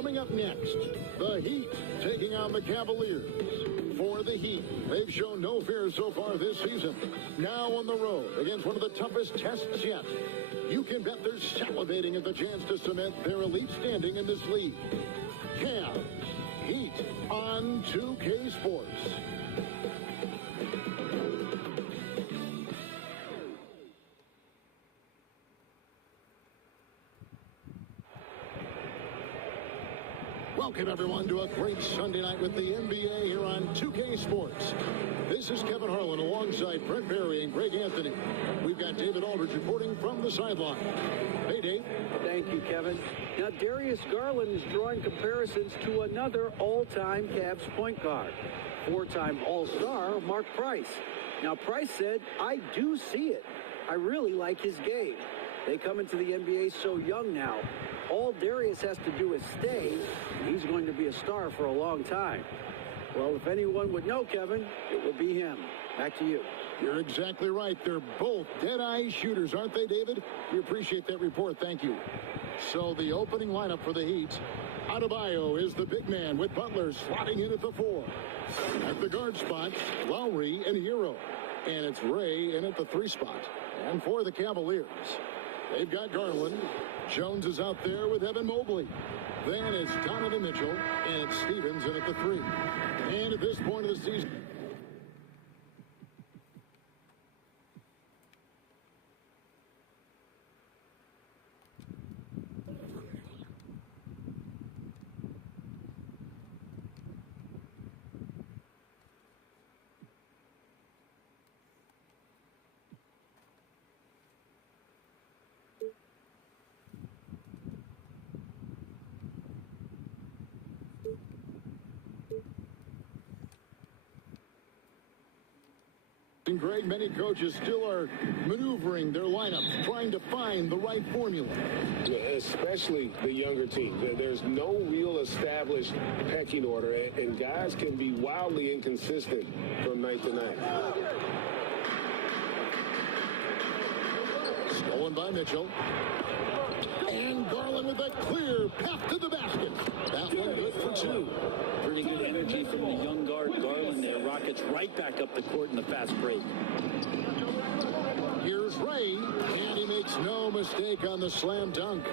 Coming up next, the Heat taking on the Cavaliers. For the Heat, they've shown no fear so far this season. Now on the road against one of the toughest tests yet. You can bet they're salivating at the chance to cement their elite standing in this league. Cavs, Heat on 2K Sports. Welcome, everyone, to a great Sunday night with the NBA here on 2K Sports. This is Kevin Harlan alongside Brent Barry and Greg Anthony. We've got David Aldridge reporting from the sideline. Hey, Dave. Thank you, Kevin. Now, Darius Garland is drawing comparisons to another all-time Cavs point guard, four-time All-Star Mark Price. Now, Price said, "I do see it. I really like his game." They come into the NBA so young now. All Darius has to do is stay, and he's going to be a star for a long time. Well, if anyone would know, Kevin, it would be him. Back to you. You're exactly right. They're both dead-eye shooters, aren't they, David? We appreciate that report. Thank you. So the opening lineup for the Heat. Adebayo is the big man with Butler slotting in at the 4. At the guard spot, Lowry and Hero. And it's Ray in at the 3 spot. And for the Cavaliers, they've got Garland. Jones is out there with Evan Mobley. Then it's Donovan Mitchell, and it's Stevens in at the 3. And at this point of the season, Greg, many coaches still are maneuvering their lineups, trying to find the right formula. Yeah, especially the younger team. There's no real established pecking order, and guys can be wildly inconsistent from night to night. Stolen by Mitchell. And Garland with a clear path to the basket. That one good for 2. Pretty good energy from the young guard Garland there. Rockets right back up the court in the fast break. Here's Ray, and he makes no mistake on the slam dunk.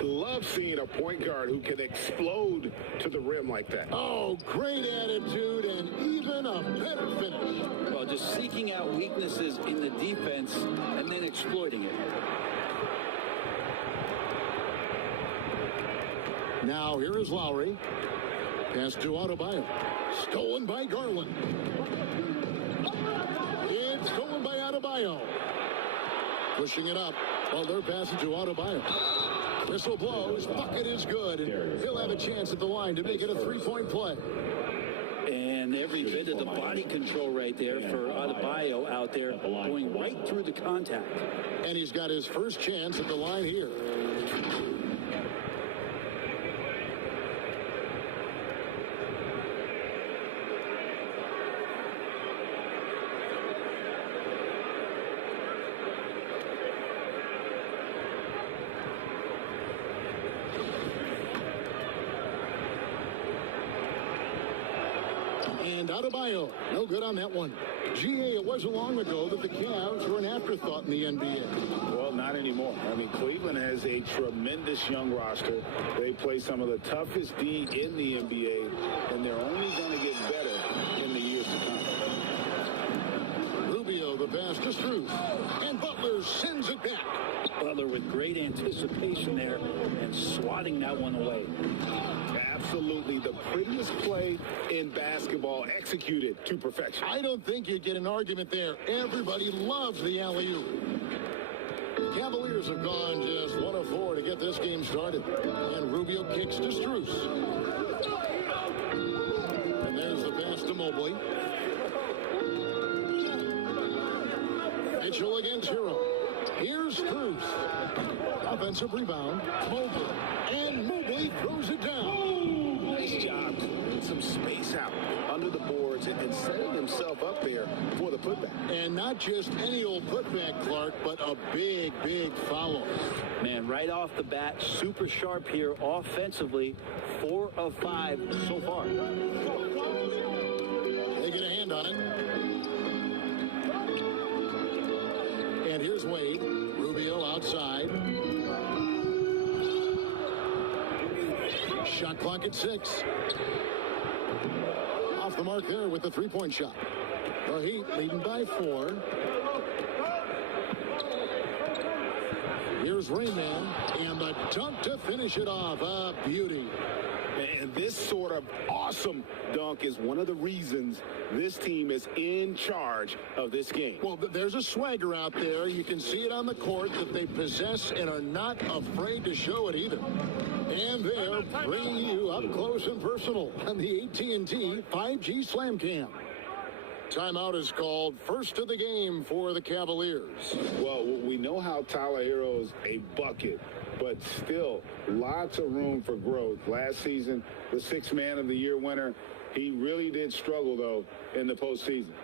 Love seeing a point guard who can explode to the rim like that. Oh, great attitude and even a better finish. Well, just seeking out weaknesses in the defense and then exploiting it. Now here is Lowry. Pass to Adebayo. Stolen by Garland. It's stolen by Adebayo. Pushing it up while they're passing to Adebayo. Whistle blows. Bucket is good. And he'll have a chance at the line to make it a 3-point play. And every bit of the body control right there for Adebayo out there going right through the contact. And he's got his first chance at the line here. And Adebayo, no good on that one. GA, it wasn't long ago that the Cavs were an afterthought in the NBA. Well, not anymore. I mean, Cleveland has a tremendous young roster. They play some of the toughest D in the NBA, and they're only going to get better in the years to come. Rubio, the pass to Strus, and Butler sends it back. Butler with great anticipation there and swatting that one away. Absolutely the prettiest play in basketball, executed to perfection. I don't think you'd get an argument there. Everybody loves the alley-oop. Cavaliers have gone just 1 of 4 to get this game started. And Rubio kicks to Strus. And there's the pass to Mobley. Mitchell against Hero. Here's Strus. Offensive rebound. Mobley. And Mobley throws it down. Nice job. Some space out under the boards and setting himself up there for the putback. And not not just any old putback, Clark, but a big, big foul. Man, right off the bat, super sharp here offensively. 4 of 5 so far. They get a hand on it. And here's Wade. Rubio outside. Shot clock at 6. Off the mark there with the three-point shot. The Heat leading by 4. Here's Rayman, and the dunk to finish it off. A beauty. And this sort of awesome dunk is one of the reasons this team is in charge of this game. Well, there's a swagger out there. You can see it on the court that they possess and are not afraid to show it either. And they're bringing you up close and personal on the AT&T 5G Slam Cam. Timeout is called. First of the game for the Cavaliers. Well, we know how Tyler Herro's a bucket, but still lots of room for growth. Last season, the 6th Man of the Year winner, he really did struggle, though, in the postseason.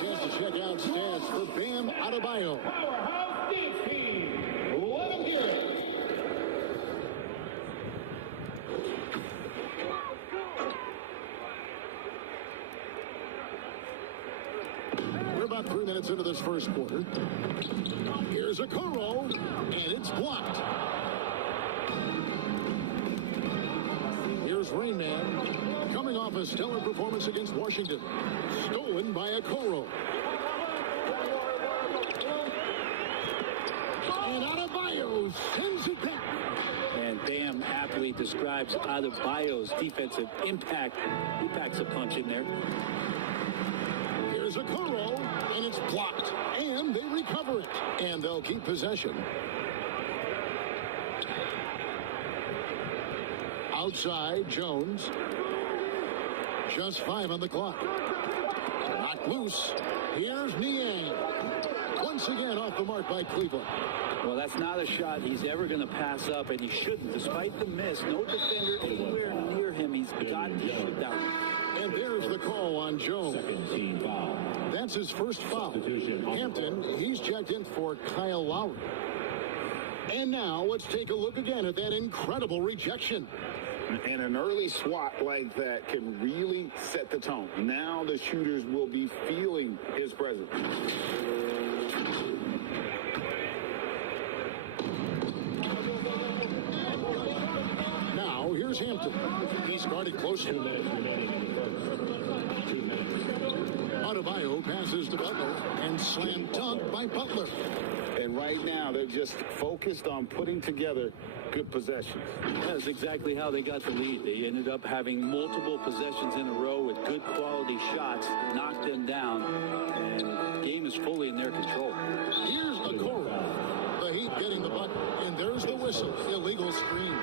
Chance to check out stats for Bam Adebayo. Powerhouse Steve team. Let him hear it. We're about 3 minutes into this first quarter. Here's a Okoro, and it's blocked. Here's Rayman, coming off a stellar performance against Washington. Stolen by Okoro. And Adebayo sends it back. And Bam aptly describes Adebayo's defensive impact. He packs a punch in there. Here's Okoro, and it's blocked. And they recover it. And they'll keep possession. Outside, Jones. Just 5 on the clock. Knocked loose. Here's Niang. Once again off the mark by Cleveland. Well, that's not a shot he's ever going to pass up, and he shouldn't. Despite the miss, no defender anywhere near him. He's got to shoot down. And there's the call on Jones. Second team foul. That's his first foul. Hampton, he's checked in for Kyle Lowry. And now let's take a look again at that incredible rejection. And an early swat like that can really set the tone. Now the shooters will be feeling his presence. Now here's Hampton. He's guarded close. 2 minutes remaining in the first. 2 minutes. Adebayo passes to Butler and slam dunk by Butler. And right now they're just focused on putting together good possessions. That's exactly how they got the lead. They ended up having multiple possessions in a row with good quality shots, knocked them down, and the game is fully in their control. Here's Okoro. The Heat getting the bucket, and there's the whistle. Illegal screen.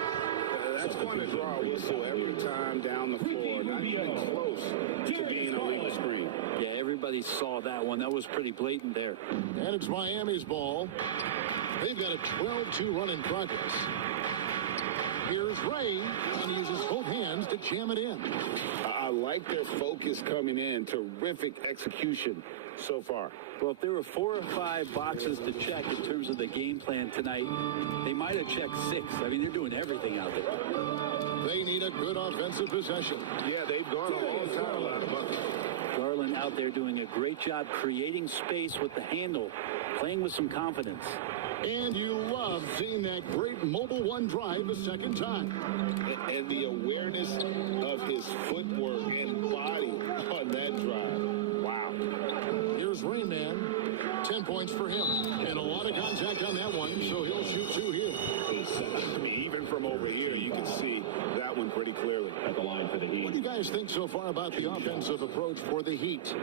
That's going to draw a whistle every time down the floor. Not even close to being a legal screen. Yeah, everybody saw that one. That was pretty blatant there. And it's Miami's ball. They've got a 12-2 run in progress. Here's Ray, and he uses both hands to jam it in. I like their focus coming in. Terrific execution so far. Well, if there were 4 or 5 boxes to check in terms of the game plan tonight, they might have checked 6. I mean, they're doing everything out there. They need a good offensive possession. Yeah, they've gone a long time without a bucket. Garland out there doing a great job creating space with the handle, playing with some confidence. And you love seeing that great mobile one drive a second time. And the awareness of his footwork and body on that drive. Wow. Here's Rayman. 10 points for him. And a lot of contact on that one, so he'll shoot 2 here. I mean, even from over here, you can see that one pretty clearly. At the line for the Heat. What do you guys think so far about the offensive approach for the Heat?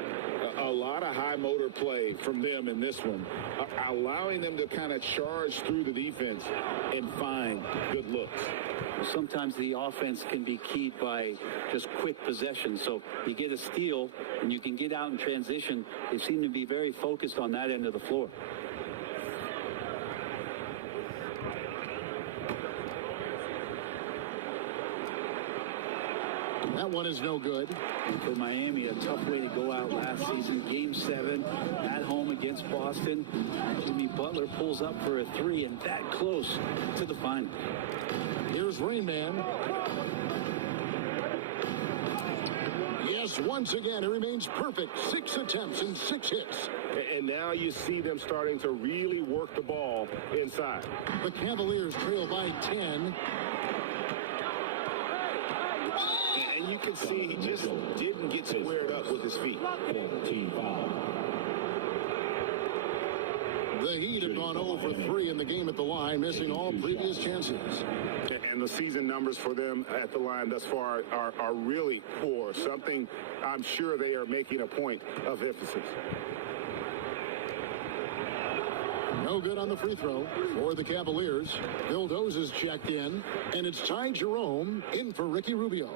a lot of high motor play from them in this one, allowing them to kind of charge through the defense and find good looks. Sometimes the offense can be keyed by just quick possession. So you get a steal and you can get out in transition. They seem to be very focused on that end of the floor. That one is no good. For Miami, a tough way to go out last season. Game 7 at home against Boston. Jimmy Butler pulls up for a 3 and that close to the final. Here's Rain Man. Yes, once again, it remains perfect. 6 attempts and 6 hits. And now you see them starting to really work the ball inside. The Cavaliers trail by 10. And you can see he just didn't get squared up with his feet. The Heat have gone 0 for 3 in the game at the line, missing all previous chances. And the season numbers for them at the line thus far are really poor. Something I'm sure they are making a point of emphasis. No good on the free throw for the Cavaliers. Vildos is checked in, and it's Ty Jerome in for Ricky Rubio.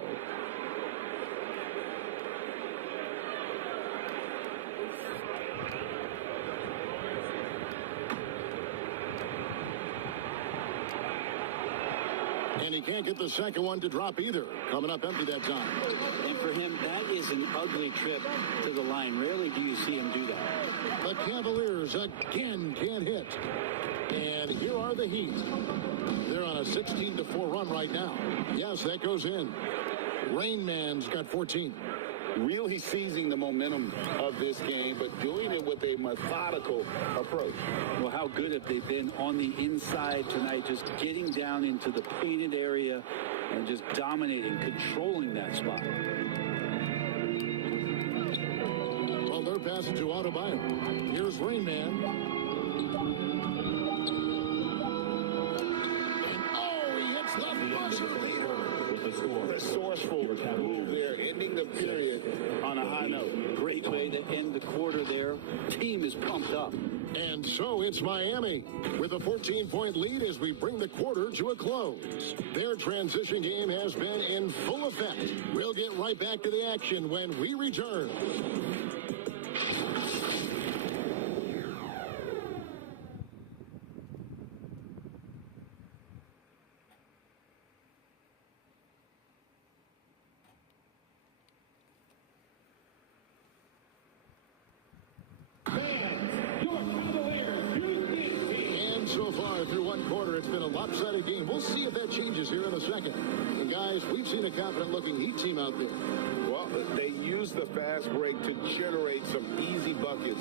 And he can't get the second one to drop either. Coming up empty that time. And for him, that is an ugly trip to the line. Rarely do you see him do that. The Cavaliers again can't hit. And here are the Heat. They're on a 16-4 run right now. Yes, that goes in. Rain Man's got 14. Really seizing the momentum of this game, but doing it with a methodical approach. Well, how good have they been on the inside tonight, just getting down into the painted area and just dominating, controlling that spot. Well, they're passing to Adebayo. Here's Rain Man. And oh, he hits the buzzer beater. Resourceful move there, ending the period on a high note. Great way to end the quarter there. Team is pumped up. And so it's Miami with a 14-point lead as we bring the quarter to a close. Their transition game has been in full effect. We'll get right back to the action when we return. It's been a lopsided game. We'll see if that changes here in a second. And guys, we've seen a confident-looking Heat team out there. Well, they used the fast break to generate some easy buckets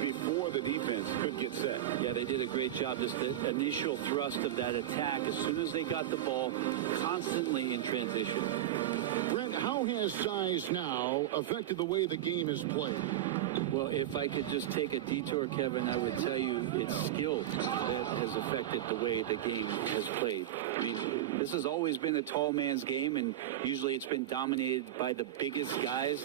before the defense could get set. Yeah, they did a great job. Just the initial thrust of that attack, as soon as they got the ball, constantly in transition. Brent, how has size now affected the way the game is played? Well, if I could just take a detour, Kevin, I would tell you it's skill that has affected the way the game has played. I mean, this has always been a tall man's game, and usually it's been dominated by the biggest guys,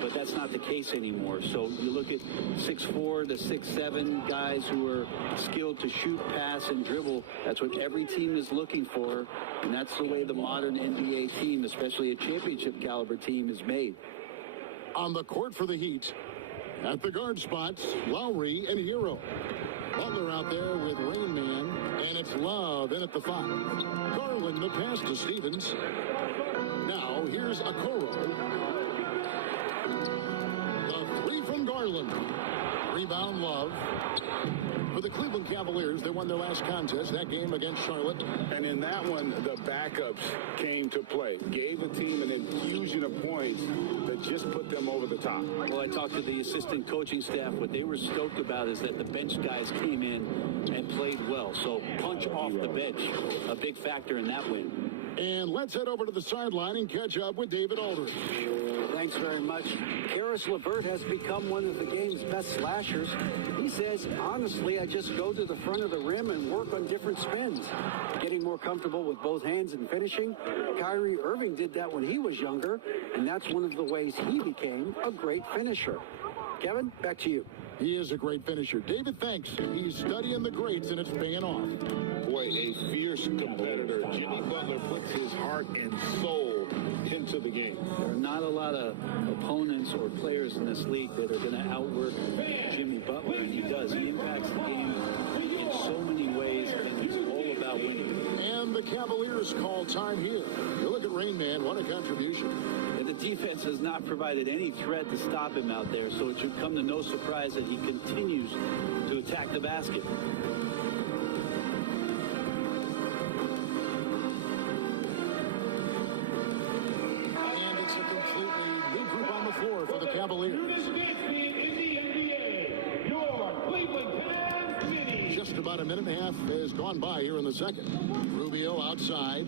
but that's not the case anymore. So you look at 6'4" to 6'7" guys who are skilled to shoot, pass, and dribble. That's what every team is looking for, and that's the way the modern NBA team, especially a championship caliber team, is made. On the court for the Heat, at the guard spots, Lowry and Hero. Butler out there with Rain Man, and it's Love in at the 5. Garland the pass to Stevens. Now here's Okoro. The 3 from Garland. Rebound Love. For the Cleveland Cavaliers, they won their last contest, that game against Charlotte. And in that one, the backups came to play. Gave the team an infusion of points that just put them over the top. Well, I talked to the assistant coaching staff. What they were stoked about is that the bench guys came in and played well. So punch off the bench, a big factor in that win. And let's head over to the sideline and catch up with David Aldridge. Thanks very much. Karis LeVert has become one of the game's best slashers. He says, honestly, I just go to the front of the rim and work on different spins. Getting more comfortable with both hands and finishing. Kyrie Irving did that when he was younger, and that's one of the ways he became a great finisher. Kevin, back to you. He is a great finisher. David, thanks. He's studying the greats, and it's paying off. Boy, a fierce competitor. Jimmy Butler puts his heart and soul into the game. There are not a lot of opponents or players in this league that are going to outwork Jimmy Butler, and he does. He impacts the game in so many ways, and he's all about winning. And the Cavaliers call time here. You look at Rain Man, what a contribution. And the defense has not provided any threat to stop him out there, so it should come to no surprise that he continues to attack the basket. And it's a completely new group on the floor for the Cavaliers. Just about a minute and a half has gone by here in the second. Rubio outside.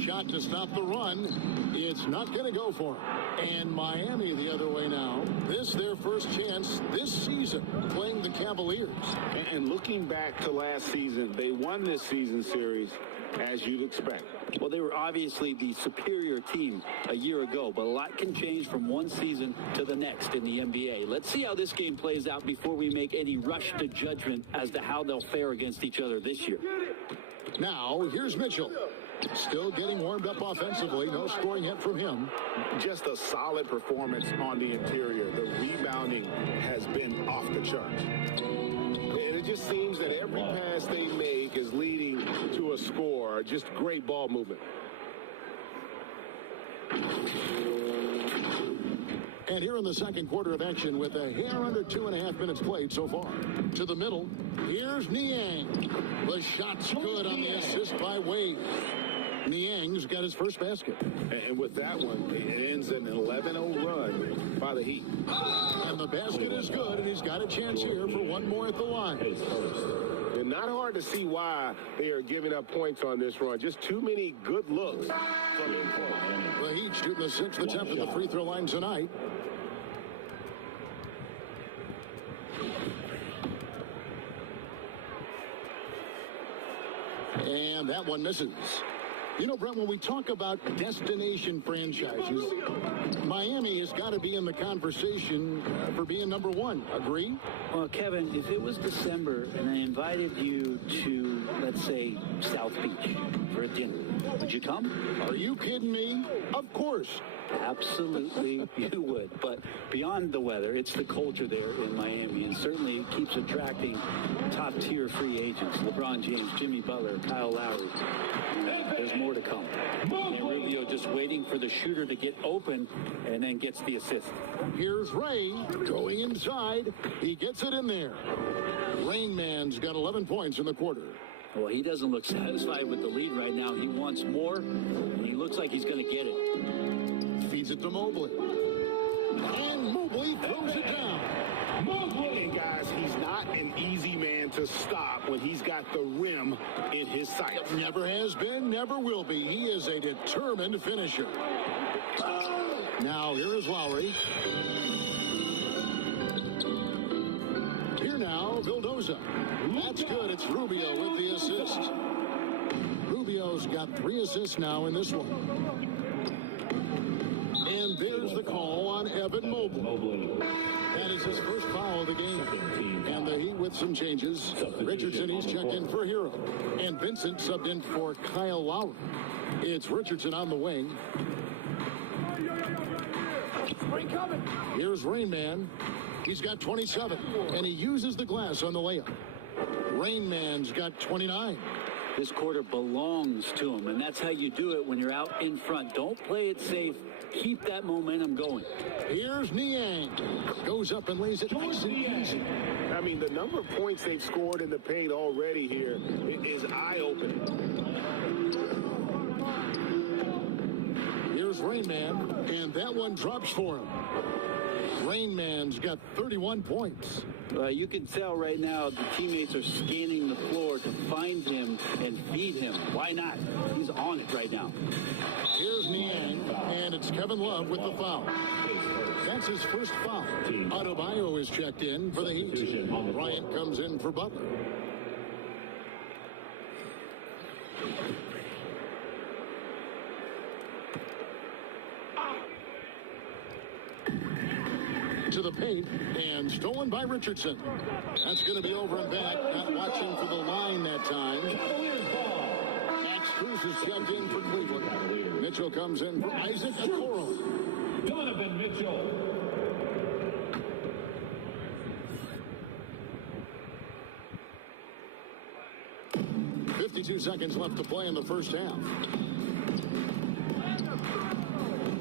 Shot to stop the run. It's not going to go for him. And Miami the other way now. This their first chance this season playing the Cavaliers. And looking back to last season, they won this season series as you'd expect. Well, they were obviously the superior team a year ago, but a lot can change from one season to the next in the NBA. Let's see how this game plays out before we make any rush to judgment as to how they'll fare against each other this year. Now, here's Mitchell. Still getting warmed up offensively. No scoring yet from him. Just a solid performance on the interior. The rebounding has been off the charts. And it just seems that every pass they make is leading to a score. Just great ball movement. And here in the second quarter of action with a hair under 2.5 minutes played so far. To the middle, here's Niang. The shot's good on the assist by Wade. Niang's got his first basket. And with that one, it ends an 11-0 run by the Heat. And the basket is good, and he's got a chance here for one more at the line. And not hard to see why they are giving up points on this run. Just too many good looks from in front. The Heat shooting the sixth attempt at the free throw line tonight. And that one misses. You know, Brent, when we talk about destination franchises, Miami has got to be in the conversation for being number one. Agree? Well, Kevin, if it was December and I invited you to, let's say, South Beach for a dinner, would you come? Are you kidding me? Of course. Absolutely, you would. But beyond the weather, it's the culture there in Miami, and certainly it keeps attracting top-tier free agents. LeBron James, Jimmy Butler, Kyle Lowry. There's more to come. And Rubio just waiting for the shooter to get open and then gets the assist. Here's Ray going inside. He gets it in there. Rain Man's got 11 points in the quarter. Well, he doesn't look satisfied with the lead right now. He wants more, and he looks like he's going to get it. Feeds it to Mobley. And Mobley throws it down. And guys, he's not an easy man to stop when he's got the rim in his sights. Never has been, never will be. He is a determined finisher. Now, here is Lowry. Here now, Vildoza. That's good. It's Rubio with the assist. Rubio's got 3 assists now in this one. And there's the call on Evan Mobley. That is his first foul of the game. And the Heat with some changes. Richardson, he's checked in for Hero. And Vincent subbed in for Kyle Lowry. It's Richardson on the wing. Here's Rain Man. He's got 27. And he uses the glass on the layup. Rain Man's got 29. This quarter belongs to him, and that's how you do it when you're out in front. Don't play it safe. Keep that momentum going. Here's Niang. Goes up and lays it nice and easy. I mean, the number of points they've scored in the paint already here is eye-opening. Here's Rain Man, and that one drops for him. Rain Man's got 31 points. You can tell right now the teammates are scanning the floor to find him and feed him. Why not? He's on it right now. Here's Niang, and it's Kevin Love with the foul. That's his first foul. Adebayo is checked in for the Heat. Bryant comes in for Butler. To into the paint and stolen by Richardson. That's going to be over and back. Not watching for the line that time. Max Strus is checked in for Cleveland. Mitchell comes in for Isaac Okoro. Donovan Mitchell. 52 seconds left to play in the first half.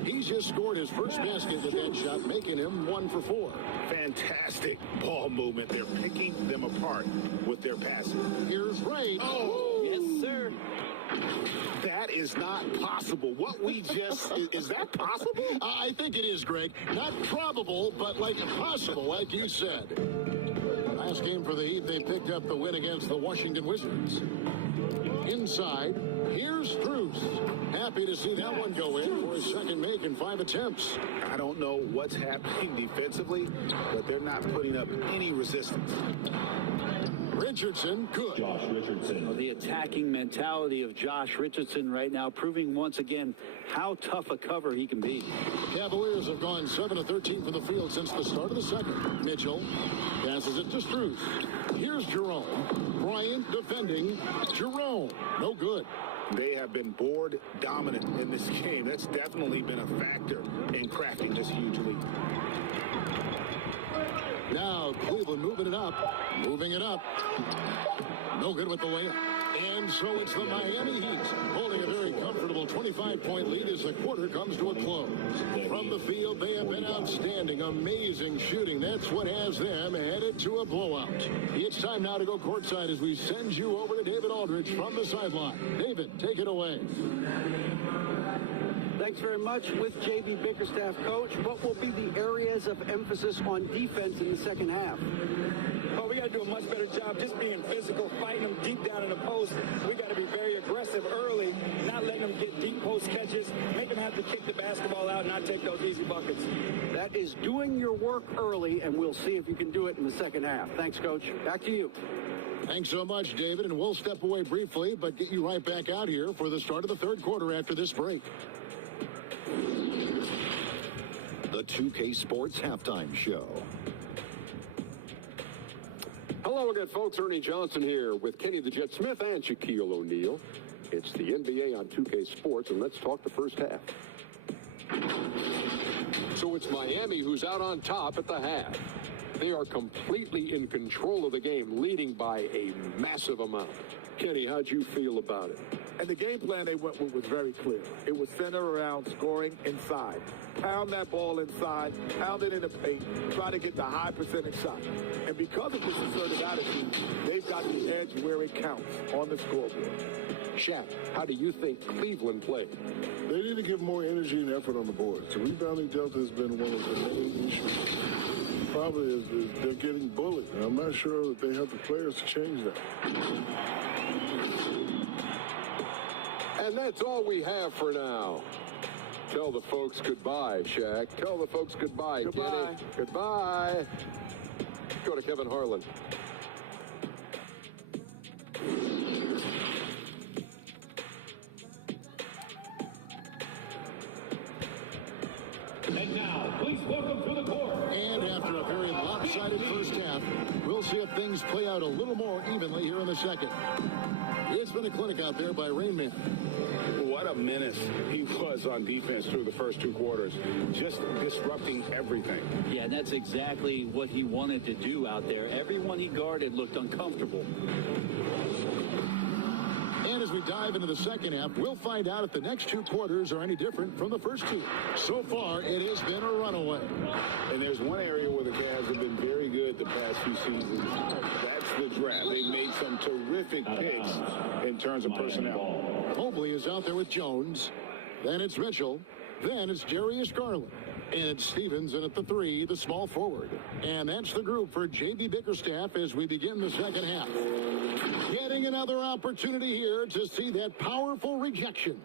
He's just scored his first basket with that shot, making him 1 for 4. Fantastic ball movement. They're picking them apart with their passing. Here's Ray. Oh, Yes, sir. that is not possible. What we just, is that possible? I think it is, Greg. Not probable, but like possible, like you said. Last game for the Heat, they picked up the win against the Washington Wizards. Inside, here's Strus. Happy to see that one go in for his second make in 5 attempts. I don't know what's happening defensively, but they're not putting up any resistance. Richardson, good. Josh Richardson. The attacking mentality of Josh Richardson right now, proving once again how tough a cover he can be. Cavaliers have gone 7 of 13 from the field since the start of the second. Mitchell passes it to Strus. Here's Jerome. Bryant defending. Jerome, no good. They have been board dominant in this game. That's definitely been a factor in cracking this huge lead. Now Cleveland moving it up. No good with the layup. And so it's the Miami Heat holding a very comfortable 25-point lead as the quarter comes to a close. From the field, they have been outstanding, amazing shooting. That's what has them headed to a blowout. It's time now to go courtside as we send you over to David Aldridge from the sideline. David, take it away. Thanks very much. With J.B. Bickerstaff, coach, what will be the areas of emphasis on defense in the second half? Well, we got to do a much better job just being physical, fighting them deep down in the post. We got to be very aggressive early, not letting them get deep post catches, make them have to kick the basketball out and not take those easy buckets. That is doing your work early, and we'll see if you can do it in the second half. Thanks, Coach. Back to you. Thanks so much, David, and we'll step away briefly, but get you right back out here for the start of the third quarter after this break. The 2K Sports Halftime Show. Hello again, folks. Ernie Johnson here with Kenny the Jet Smith and Shaquille O'Neal. It's the NBA on 2K Sports, and let's talk the first half. So it's Miami who's out on top at the half. They are completely in control of the game, leading by a massive amount. Kenny, how'd you feel about it? And the game plan they went with was very clear. It was centered around scoring inside. Pound that ball inside, pound it in the paint, try to get the high percentage shot. And because of this assertive attitude, they've got the edge where it counts on the scoreboard. Shaq, how do you think Cleveland played? They need to give more energy and effort on the board. The rebounding delta has been one of the main issues. Probably is they're getting bullied. And I'm not sure that they have the players to change that. And that's all we have for now. Tell the folks goodbye, Shaq. Tell the folks goodbye, Goodbye. Kenny. Goodbye. Go to Kevin Harlan. And now, please welcome to the court. And after a very lopsided first half, we'll see if things play out a little more evenly here in the second. It's been a clinic out there by Rain Man. What a menace he was on defense through the first 2 quarters, just disrupting everything. Yeah, and that's exactly what he wanted to do out there. Everyone he guarded looked uncomfortable. And as we dive into the second half, we'll find out if the next 2 quarters are any different from the first 2. So far, it has been a runaway. And there's one area where the Cavs have been very good the past few seasons. That's the draft. They made some terrific picks in terms of personnel. Mobley is out there with Jones. Then it's Mitchell. Then it's Darius Garland. And it's Stevens in at the 3, the small forward. And that's the group for J.B. Bickerstaff as we begin the second half. Getting another opportunity here to see that powerful rejection.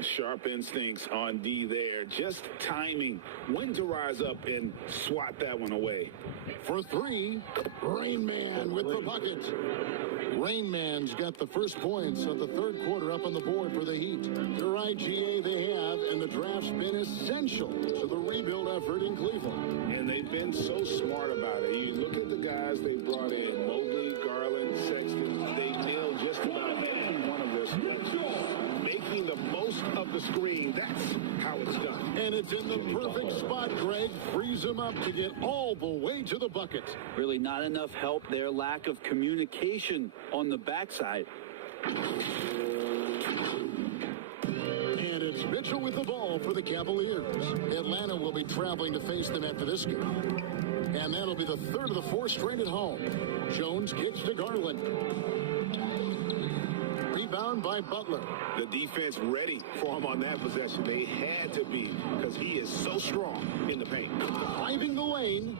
Sharp instincts on D there. Just timing when to rise up and swat that one away. For 3, Rain Man with the bucket. Rain Man's got the first points of the third quarter up on the board for the Heat. You're right, GA, they have, and the draft's been essential to the rebuild effort in Cleveland. And they've been so smart about it. You look at the guys they brought in, Mobley, Garland, Sexton. They nailed just about every one of their selections. Making the most of the screen, that's how it's done. And it's in the perfect spot, Greg. Frees him up to get all the way to the bucket. Really not enough help there. Lack of communication on the backside. And it's Mitchell with the ball for the Cavaliers. Atlanta will be traveling to face them after this game. And that'll be the third of the four straight at home. Jones kicks to Garland. Rebound by Butler. The defense ready for him on that possession. They had to be because he is so strong in the paint. Driving the lane.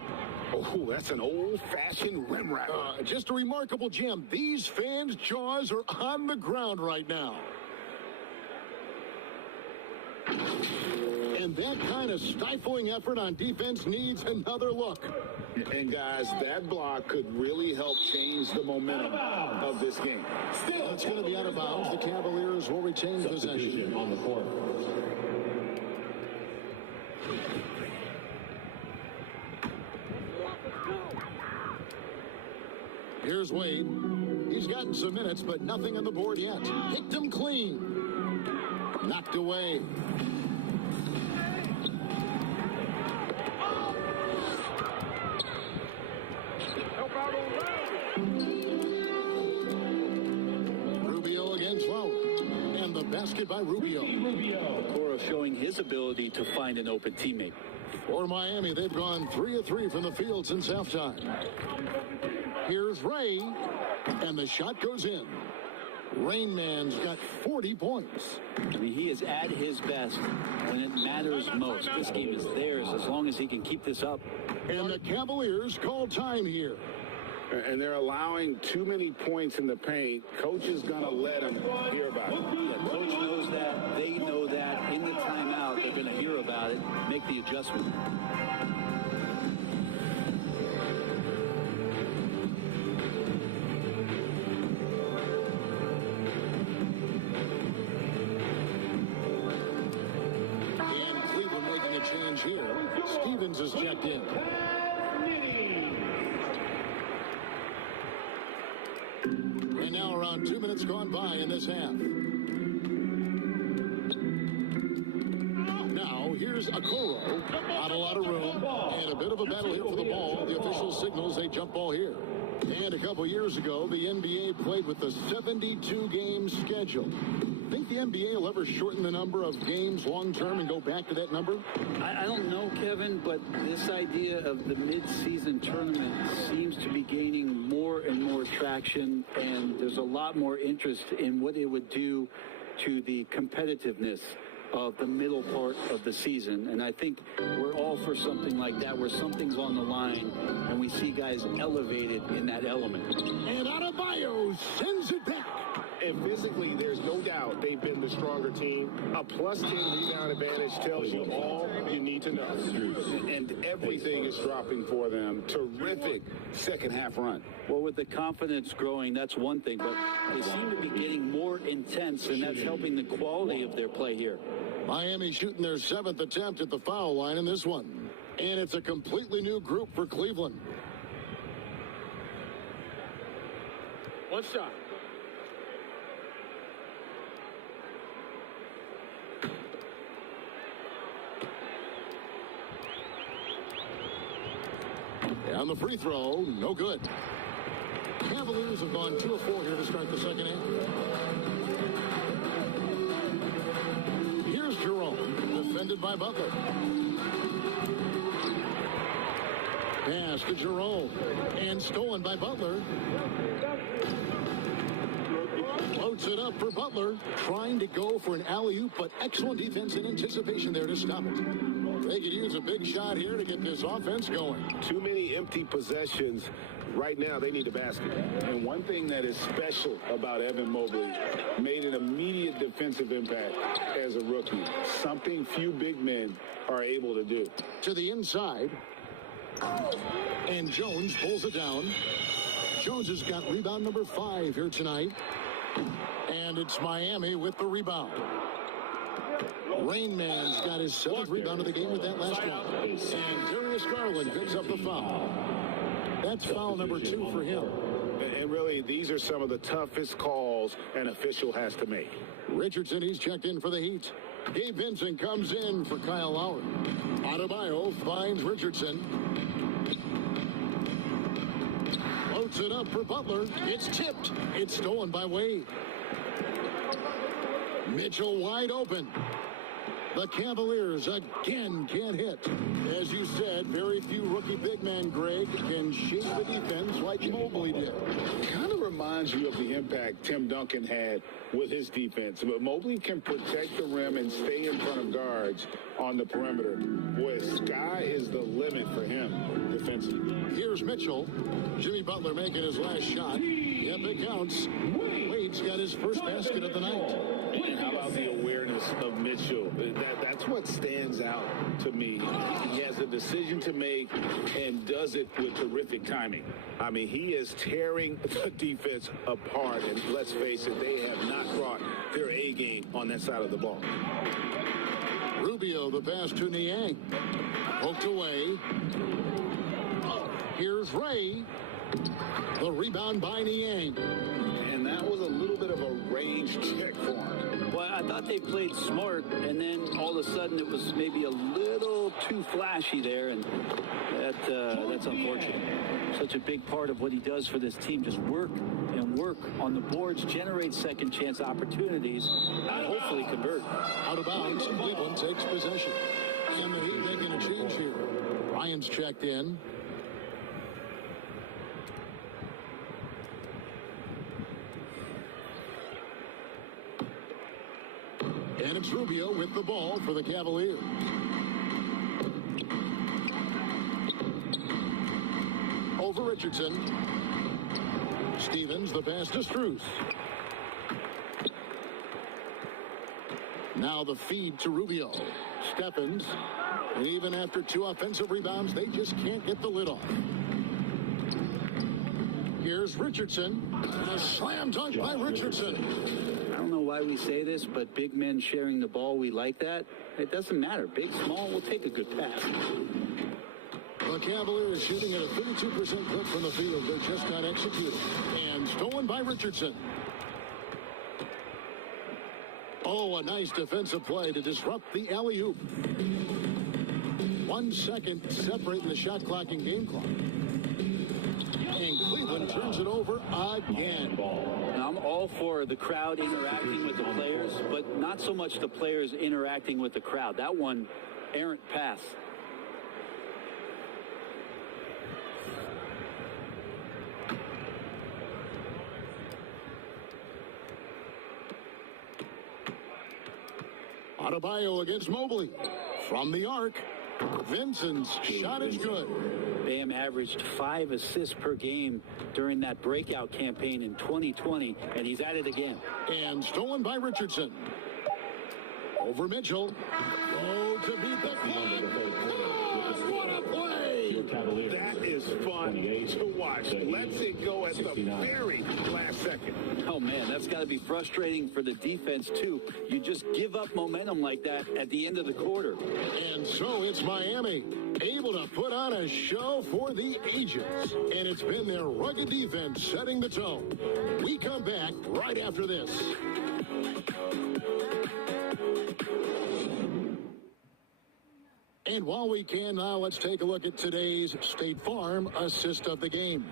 Oh, that's an old-fashioned rim rack. Just a remarkable jam. These fans' jaws are on the ground right now. And that kind of stifling effort on defense needs another look. And guys, that block could really help change the momentum of this game. It's going to be out of bounds. The Cavaliers will retain possession on the court. Here's Wade. He's gotten some minutes, but nothing on the board yet. Kicked him clean. Knocked away. Rubio against Lowry. And the basket by Rubio. Okoro showing his ability to find an open teammate. For Miami, they've gone 3 of 3 from the field since halftime. Here's Ray, and the shot goes in. Rain Man's got 40 points. I mean, he is at his best when it matters most. This game is theirs as long as he can keep this up. And the Cavaliers call time here. And they're allowing too many points in the paint. Coach is going to let them hear about it. Yeah, coach knows that. They know that. In the timeout, they're going to hear about it, make the adjustment. And Cleveland making a change here. Stevens is checked in. And now around 2 minutes gone by in this half. Now here's Okoro. Not a lot of room. And a bit of a battle here for the ball. The official signals a jump ball here. And a couple years ago, the NBA played with the 72-game schedule. Think the NBA will ever shorten the number of games long-term and go back to that number? I don't know, Kevin, but this idea of the mid-season tournament seems to be gaining more and more traction, and there's a lot more interest in what it would do to the competitiveness of the middle part of the season. And I think we're all for something like that, where something's on the line and we see guys elevated in that element. And Adebayo sends it back. And physically, there's no doubt they've been the stronger team. A plus 10 rebound advantage tells you all you need to know. And everything is dropping for them. Terrific second half run. Well, with the confidence growing, that's one thing, but they seem to be getting more intense, and that's helping the quality of their play here. Miami shooting their 7th attempt at the foul line in this one. And it's a completely new group for Cleveland. One shot. On the free throw, no good. Cavaliers have gone 2 of 4 here to start the second half. Here's Jerome, defended by Butler. Pass to Jerome, and stolen by Butler. Floats it up for Butler, trying to go for an alley-oop, but excellent defense and anticipation there to stop it. They could use a big shot here to get this offense going. Too many empty possessions. Right now, they need a basket. And one thing that is special about Evan Mobley, made an immediate defensive impact as a rookie. Something few big men are able to do. To the inside. And Jones pulls it down. Jones has got rebound number 5 here tonight. And it's Miami with the rebound. Rain Man's got his 7th rebound of the game with that last one. And Darius Garland picks up the foul. That's foul number 2 for him. And really, these are some of the toughest calls an official has to make. Richardson, he's checked in for the Heat. Gabe Vincent comes in for Kyle Lowry. Adebayo finds Richardson. Floats it up for Butler. It's tipped. It's stolen by Wade. Mitchell wide open. The Cavaliers again can't hit. As you said, very few rookie big men, Greg, can shape the defense like Mobley did. Kind of reminds you of the impact Tim Duncan had with his defense. But Mobley can protect the rim and stay in front of guards on the perimeter. Boy, sky is the limit for him defensively. Here's Mitchell. Jimmy Butler making his last shot. Yep, it counts. Wade's got his first basket of the night. And how about the awareness of Mitchell? That's what stands out to me. He has a decision to make and does it with terrific timing. I mean, he is tearing the defense apart. And let's face it, they have not brought their A game on that side of the ball. Rubio, the pass to Niang. Poked away. Here's Ray. The rebound by Niang. And that was a little bit of a range check for him. Well, I thought they played smart, and then all of a sudden it was maybe a little too flashy there, and that's unfortunate. Such a big part of what he does for this team, just work and work on the boards, generate second chance opportunities, and hopefully convert. Out of bounds, Cleveland takes possession. And the Heat making a change here. Ryan's checked in. And it's Rubio with the ball for the Cavaliers. Over Richardson. Stevens, the pass to Strus. Now the feed to Rubio. Stephens. And even after 2 offensive rebounds, they just can't get the lid off. Here's Richardson. And a slam dunk by Richardson. I don't know why we say this, but big men sharing the ball, we like that. It doesn't matter. Big, small, we'll take a good pass. The Cavaliers shooting at a 32% clip from the field. They're just not executing. And stolen by Richardson. Oh, a nice defensive play to disrupt the alley-oop. 1 second separating the shot clock and game clock. And Cleveland turns it over again. Now, I'm all for the crowd interacting with the players, but not so much the players interacting with the crowd. That one, errant pass. Adebayo against Mobley. From the arc. Vincent's shot is good. Bam averaged 5 assists per game during that breakout campaign in 2020, and he's at it again. And stolen by Richardson. Over Mitchell. Oh, to beat the clock. Oh, what a play! That is fun to watch. Lets it go at the very last second. Oh, man, that's got to be frustrating for the defense, too. You just give up momentum like that at the end of the quarter. And so it's Miami, able to put on a show for the ages. And it's been their rugged defense setting the tone. We come back right after this. And while we can now, let's take a look at today's State Farm assist of the game.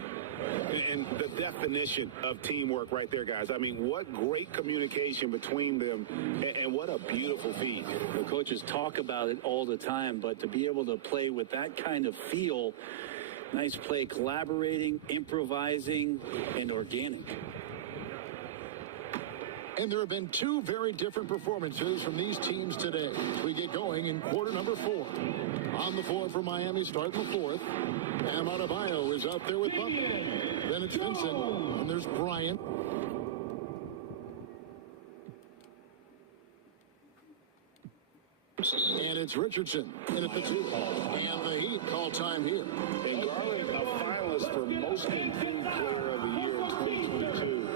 And the definition of teamwork right there, guys. I mean, what great communication between them, and what a beautiful feed. The coaches talk about it all the time, but to be able to play with that kind of feel, nice play, collaborating, improvising, and organic. And there have been 2 very different performances from these teams today as we get going in quarter number 4. On the floor for Miami, starting the 4th. Bam Adebayo is out there with Butler. Then it's Vincent, and there's Bryant. And it's Richardson in at the 2. And the Heat call time here. And Garland, a finalist for Most Improved Player of the Year in 2022,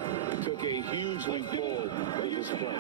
took a huge leap forward with this play.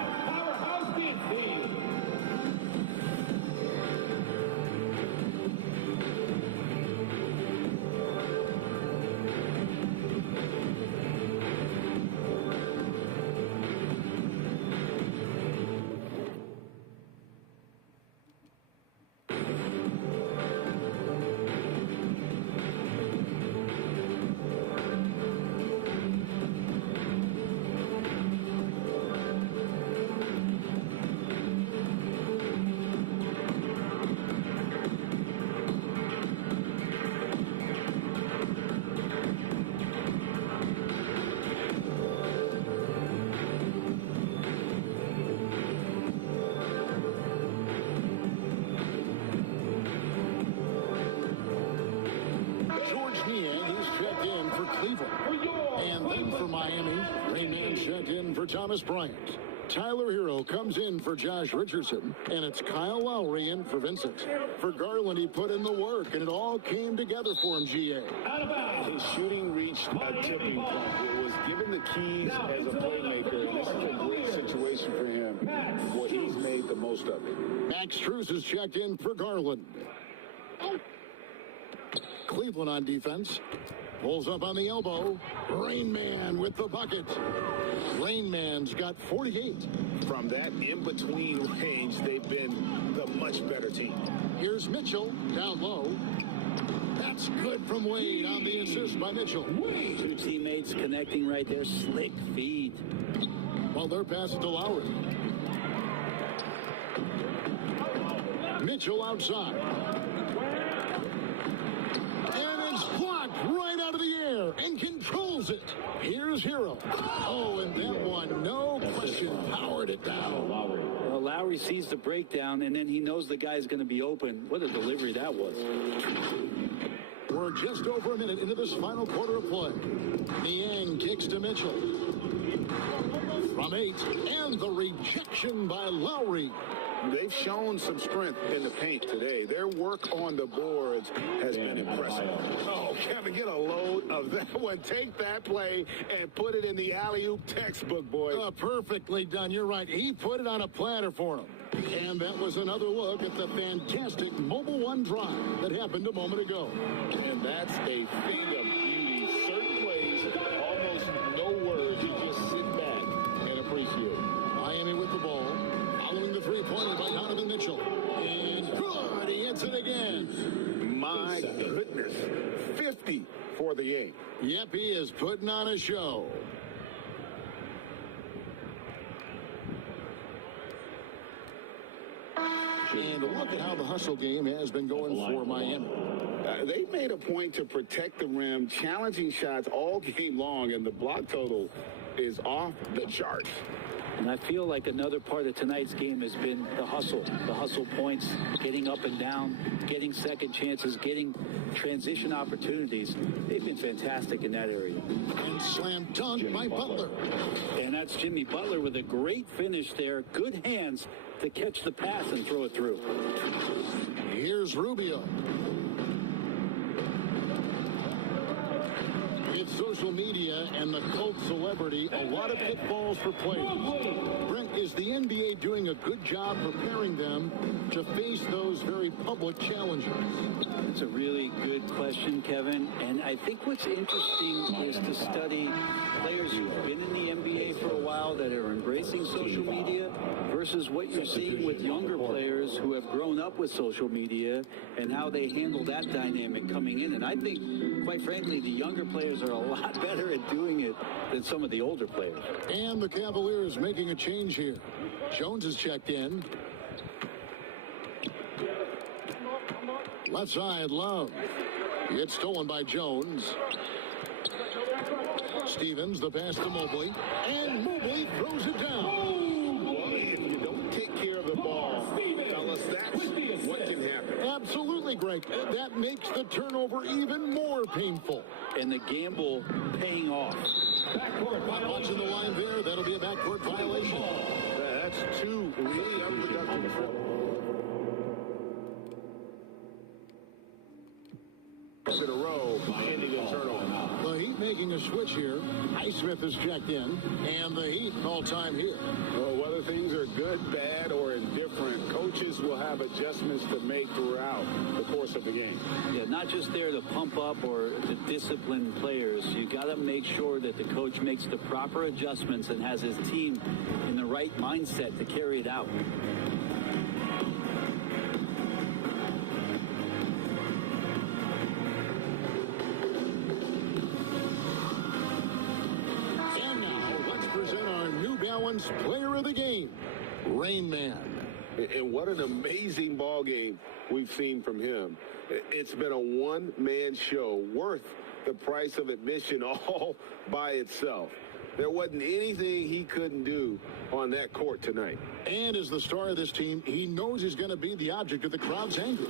Cleveland. And then for Miami, Rain Man checked in for Thomas Bryant. Tyler Hero comes in for Josh Richardson, and it's Kyle Lowry in for Vincent. For Garland, he put in the work, and it all came together for him, GA. His shooting reached a tipping point. It was given the keys as a playmaker, and this is a great situation for him. Well, he's made the most of it. Max Strus is checked in for Garland. Cleveland on defense. Pulls up on the elbow. Rain Man with the bucket. Rain Man's got 48. From that in-between range, they've been the much better team. Here's Mitchell down low. That's good from Wade on the assist by Mitchell. Two teammates connecting right there. Slick feed. Well, they're passing to Lowry. Mitchell outside. And it's blocked right out of the air and controls it. Here's Hero. Oh, and that one, no question, powered it down. Well, Lowry sees the breakdown, and then he knows the guy's going to be open. What a delivery that was. We're just over a minute into this final quarter of play. Niang kicks to Mitchell. From 8, and the rejection by Lowry. They've shown some strength in the paint today. Their work on the boards has been impressive. Oh, Kevin, get a load of that one. Take that play and put it in the alley-oop textbook, boys. Perfectly done. You're right. He put it on a platter for him. And that was another look at the fantastic Mobile One drive that happened a moment ago. And that's a thing of beauty. Certain plays, almost no words. You just sit back and appreciate. Miami with the ball. Following the three-pointer by Donovan Mitchell. And good. He hits it again. My goodness. 50 for the game. Yep, he is putting on a show. And look at how the hustle game has been going for Miami. They've made a point to protect the rim, challenging shots all game long, and the block total is off the charts. And I feel like another part of tonight's game has been the hustle points, getting up and down, getting second chances, getting transition opportunities. They've been fantastic in that area. And slam dunk by Butler. And that's Jimmy Butler with a great finish there. Good hands to catch the pass and throw it through. Here's Rubio. It's social media and the cult celebrity, a lot of pitfalls for players. Brent, is the NBA doing a good job preparing them to face those very public challenges? That's a really good question, Kevin. And I think what's interesting is to study players who've been in the NBA for a while that are embracing social media versus what you're seeing with younger players who have grown up with social media and how they handle that dynamic coming in. And I think, quite frankly, the younger players are a lot better at doing it than some of the older players. And the Cavaliers making a change here. Jones is checked in. Left side, Love. It's stolen by Jones. Stevens, the pass to Mobley. And Mobley throws it down. Well, if you don't take care of the ball, fellas, that's what can happen. Absolutely, Greg. That makes the turnover even more painful. And the gamble paying off. Not watching the line there. That'll be a backcourt violation. That's two really unproductive. In a row, ending a turnover. The Heat making a switch here. Highsmith is checked in, and the Heat all time here. Well, whether things are good, bad, or indifferent, coaches will have adjustments to make throughout the course of the game. Yeah, not just there to pump up or to discipline players. You got to make sure that the coach makes the proper adjustments and has his team in the right mindset to carry it out. Player of the game, Rain Man. And what an amazing ball game we've seen from him. It's been a one-man show worth the price of admission all by itself. There wasn't anything he couldn't do on that court tonight. And as the star of this team, he knows he's going to be the object of the crowd's anger.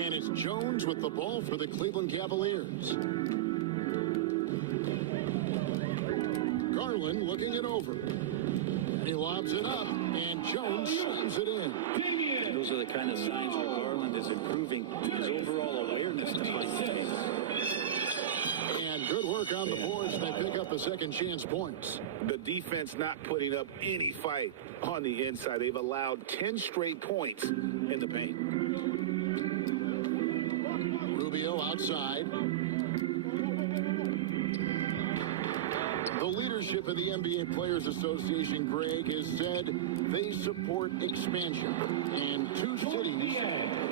And it's Jones with the ball for the Cleveland Cavaliers. Garland looking it over. And he lobs it up, and Jones slams it in. And those are the kind of signs where Garland is improving his overall awareness to fight the game. And good work on the boards. They pick up the second chance points. The defense not putting up any fight on the inside. They've allowed 10 straight points in the paint. Rubio outside. The leadership of the NBA Players Association, Greg, has said they support expansion. And two cities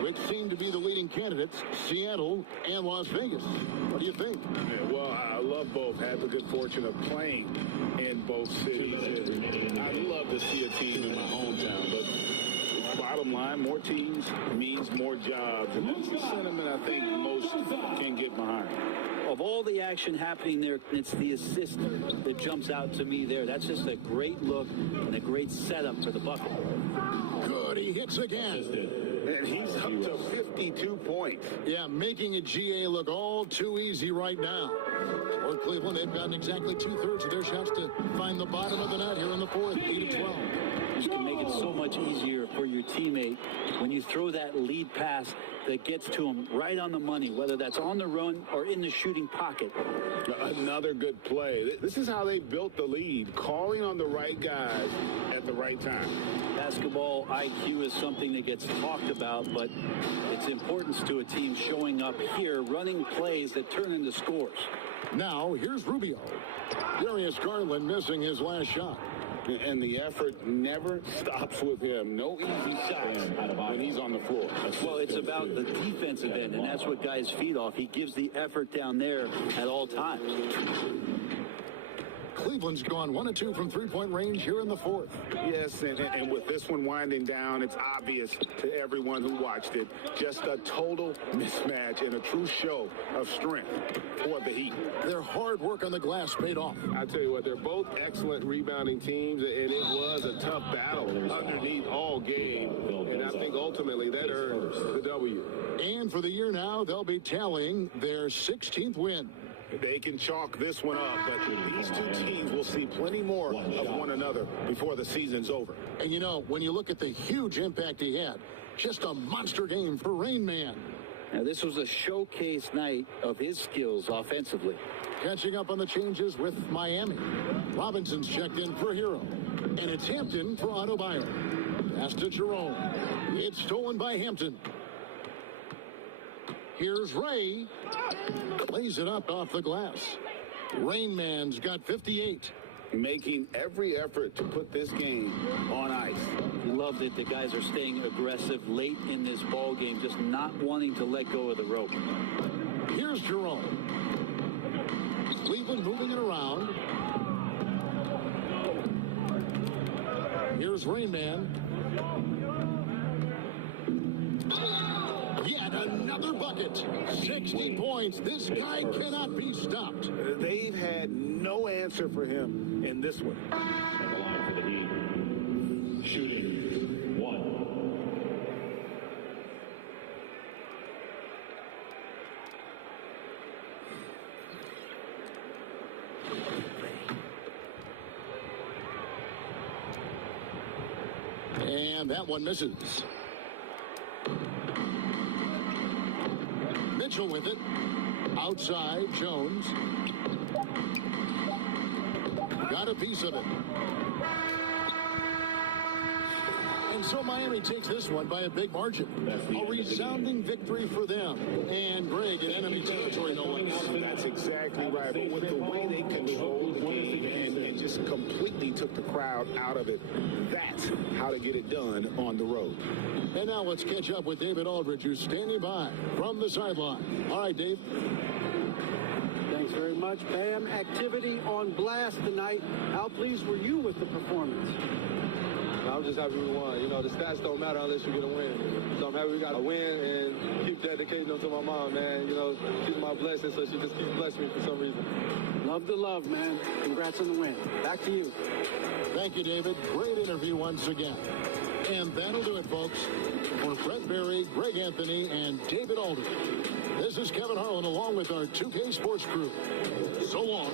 which seem to be the leading candidates, Seattle and Las Vegas. What do you think? Yeah, well, I love both. Had the good fortune of playing in both cities. I'd love to see a team in my hometown, but bottom line, more teams means more jobs. And that's the sentiment I think most can get behind. Of all the action happening there, it's the assist that jumps out to me there. That's just a great look and a great setup for the bucket. Good, he hits again. And he's up to 52 points. Yeah, making a GA look all too easy right now. For Cleveland, they've gotten exactly 2/3 of their shots to find the bottom of the net here in the fourth, 8-12. You can make it so much easier for your teammate when you throw that lead pass that gets to him right on the money, whether that's on the run or in the shooting pocket. Another good play. This is how they built the lead, calling on the right guys at the right time. Basketball IQ is something that gets talked about, but its importance to a team showing up here, running plays that turn into scores. Now, here's Rubio. Darius Garland missing his last shot. And the effort never stops with him. No easy shots when he's on the floor. Well, it's about the defensive end, and that's what guys feed off. He gives the effort down there at all times. Cleveland's gone 1 of 2 from three-point range here in the fourth. Yes, and with this one winding down, it's obvious to everyone who watched it. Just a total mismatch and a true show of strength for the Heat. Their hard work on the glass paid off. I tell you what, they're both excellent rebounding teams, and it was a tough battle underneath all game. And I think ultimately that earned the W. And for the year now, they'll be tallying their 16th win. They can chalk this one up, but these two teams will see plenty more of one another before the season's over. And you know, when you look at the huge impact he had, just a monster game for Rain Man. Now, this was a showcase night of his skills offensively. Catching up on the changes with Miami. Robinson's checked in for Hero. And it's Hampton for Adebayo. Pass to Jerome. It's stolen by Hampton. Here's Ray. Plays it up off the glass. Rain Man's got 58. Making every effort to put this game on ice. Love that the guys are staying aggressive late in this ball game, just not wanting to let go of the rope. Here's Jerome. Cleveland moving it around. Here's Rain Man. Yet another bucket. 60 points. This guy cannot be stopped. They've had no answer for him in this one. At the line for the Heat, shooting 1. And that one misses. Mitchell with it. Outside, Jones. Got a piece of it. And so Miami takes this one by a big margin. A resounding victory for them. And Greg in enemy territory, no less. That's exactly right. But with the way they controlled the game and just completely took the crowd out of it, that's how to get it done on the road. And now let's catch up with David Aldridge, who's standing by from the sideline. All right, Dave. Thanks very much, Bam. Activity on blast tonight. How pleased were you with the performance? I'm just happy we won. You know, the stats don't matter unless you get a win. So I'm happy we got a win and keep dedicating them to my mom, man. You know, she's my blessing, so she just keeps blessing me for some reason. Love the love, man. Congrats on the win. Back to you. Thank you, David. Great interview once again. And that'll do it, folks. For Brent Barry, Greg Anthony, and David Alden, this is Kevin Harlan along with our 2K Sports crew. So long.